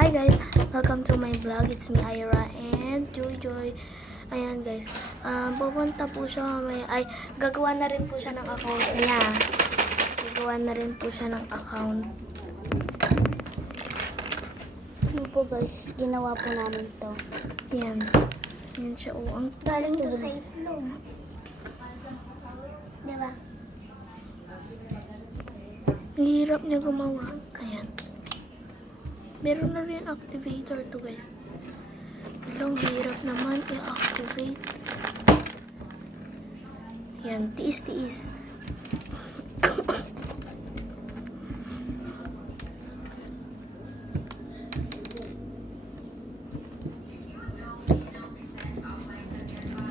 Hi guys, welcome to my vlog. It's me Ira and Joy. Ayan guys, pupunta po siya mamaya. Ay, gagawa na rin po siya ng account niya. Gagawa na rin po siya ng account. Ano po guys, ginawa po namin to. Yan. Yan siya. Oh, ang Galing to sa itlog. Diba? ang hirap niya gumawa. Ayan. Meron na rin activator to guys. Ang hirap naman i-activate. Yan, tiis-tiis.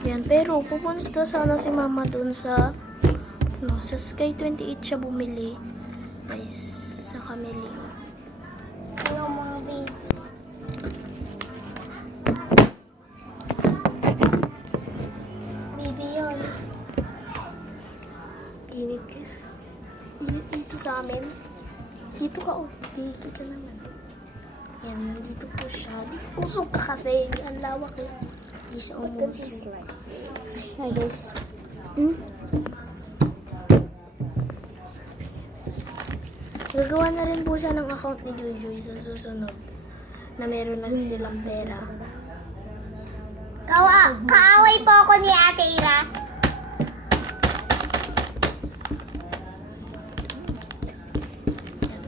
Yan, pero pupunta sana si mama dun sa sa Sky 28 siya bumili. Guys, sa Camille. Yung mga beads. Baby yun. Init guys. Init dito sa amin. Dito ka oh. Dito ka naman. Yan, dito po siya. Usog ka kasi. Ang lawak eh. Hindi siya umusog. Hi guys. Gagawa na rin po siya ng account ni Joy sa susunod. Na meron na silang pera. Kaaway po ako ni Ate Ira.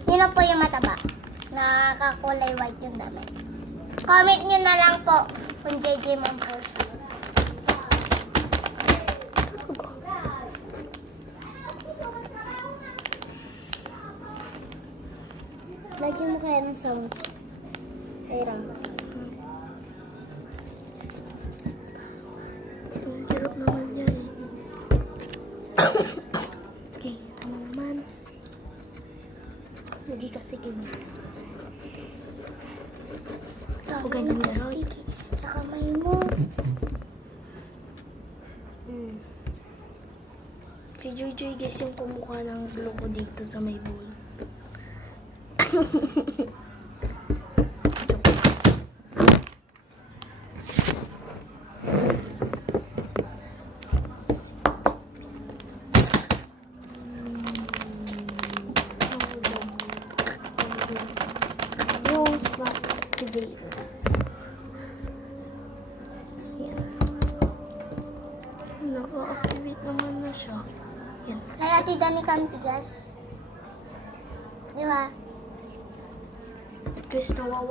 Sino po yung mataba? Nakakakulay white yung damit. Comment nyo na lang po kung JJ Mom po siya. Lagyan mo kaya ng sounds. Ira. Ang hirap naman yan eh. Okay, ano naman? Hindi kasi gano'n. Huwag ganun na rin. sa kamay mo. Si Joy guys yung kumuha ng logo dito sa may bowl. Yung smart activator. Yan. Naka-activate naman na siya. Yan. Kaya tita ni Kantigas. Di ba? Guys, nawawa.